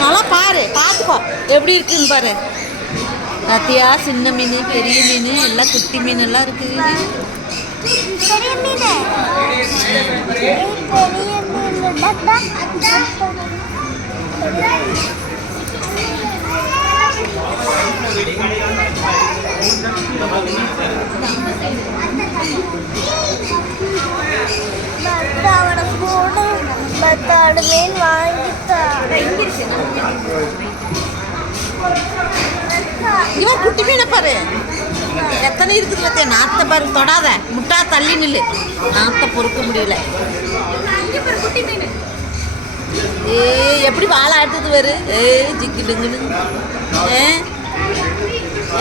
நல்லா பாரு, பார்த்துக்கோ எப்படி இருக்குன்னு பாரு. கத்தியா சின்ன மீன், பெரிய மீன், எல்லாம் குட்டி மீன் எல்லாம் இருக்குது. மீன் வாங்கிட்டா இவன் குட்டி மீனை பாரு, எத்தனை இருக்குது பத்தியா. நாத்தை பாரு, தொடாத, முட்டா தள்ளி நில்லு, நாத்தை பொறுக்க முடியல. ஏ எப்படி வாழை அடுத்தது வரு. ஜிக்கிடுங்கன்னு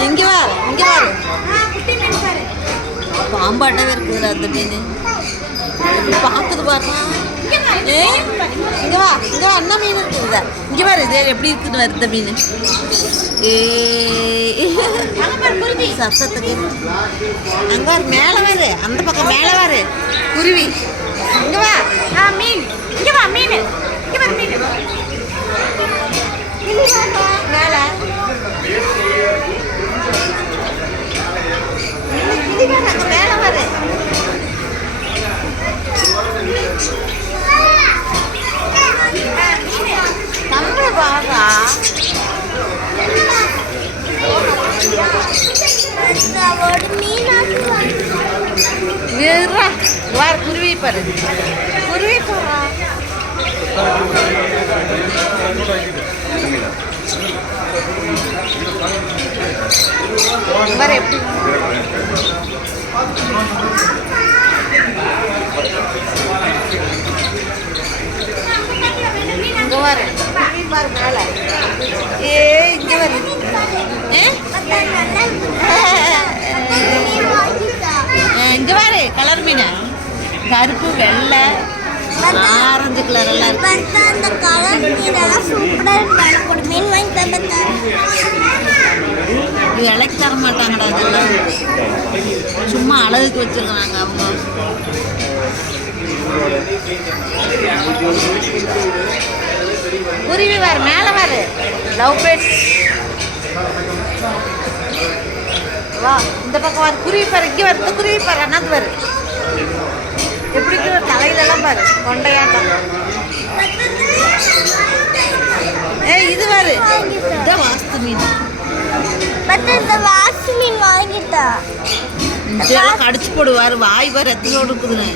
இங்கே வா, இங்கே வாரு. பாம்பாட்டவே இருக்குதுல அந்த மீன், பார்க்குது பாருமா. இங்கே வா, இங்கே வா, என்ன மீன் இருக்குதுல, இங்கே பாரு. இது எப்படி இருக்குன்னு வருது மீன். சத்தத்துக்கு அங்கே வாரு, மேலே வாரு, அந்த பக்கம் மேலே வாரு குருவி. இங்கே வா மீன், இங்கே வா மீன், இங்கே பாரு மீன் மேலே. மேலே வாரு. தம்பி பாரா வார குருவி பாரு, குருவி பாரா. பாரு எப்படி இங்க பாரு, குருவி பாரு மேல. இங்க பாரு. இங்க பாரு, கலர் மீன், கருப்பு, வெள்ளை, ஆரஞ்சு கலர் எல்லாம் விலைக்கு தர மாட்டாங்கடா, அதெல்லாம் சும்மா அழகுக்கு வச்சிருக்காங்க அவங்க. குருவி வாரு, மேலே வாரு, லவ் பேர்ட்ஸ். வா இந்த பக்கம் வாரு, குருவி பாரு, இங்கே வரு, இந்த குருவி பாரு, அண்ணாந்து பாரு எப்படி இருக்கு தலையிலலாம் பாரு, கொண்டையாட்டம். இது பாரு, இதான் வாஸ்து மீன். வாஸ்து மீன் வாங்கிட்டா இதெல்லாம் கடிச்சு போடுவாரு, வாய் பாரு எத்தனோடு இருக்குதுன்னு.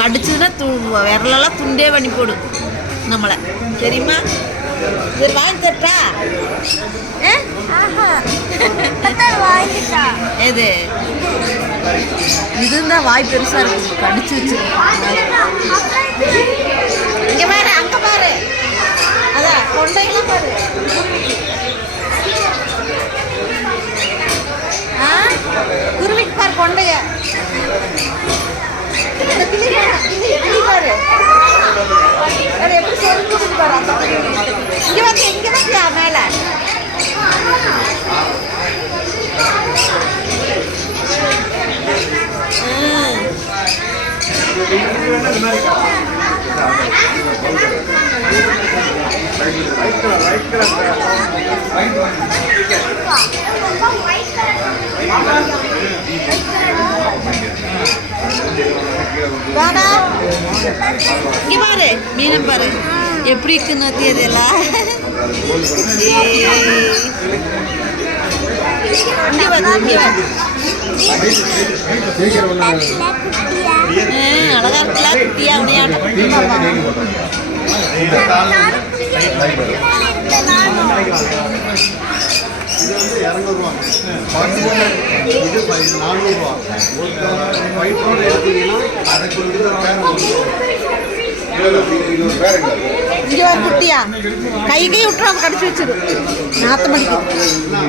கடிச்சதுன்னா விரலெல்லாம் துண்டே பண்ணி போடு நம்மளை, தெரியுமா? இது வாங்கி தட்டா? எது இதுதான் வாய் பெருசா இருக்கு, கடிச்சு வச்சு. இங்க பாரு, அங்க பாரு, அதான் கொண்டையெல்லாம் பாரு. குருவிக்கு பாரு கொண்டைய. கிளி பாரு, எப்படி சொல்லி பாரு. இங்க வந்து இங்க வந்தியா மேல. இங்க பாரு மீனை பாரு எப்படி இருக்குன்னு தெரியலாம். அழகா இருக்குல்ல குட்டியா உடையாட்டம். இங்கே ஒரு குட்டியா கை விட்டுறாத, கடிச்சு வச்சிரு.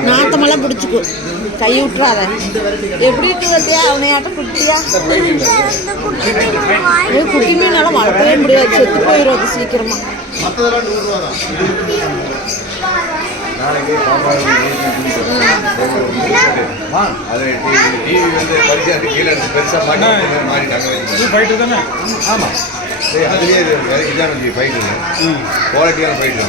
நாத்தமெல்லாம் பிடிச்சிக்கும், கை விட்டுறாத. எப்படி இருக்கு பார்த்தியா அவனையாட்டம் குட்டியா. குட்டி மீனால வளர்க்கவே முடியாது, செத்து போயிடும் அது சீக்கிரமா. ஆமா அதுலேயே இதான ஃபைட்டு குவாலிட்டியான ஃபைட்டு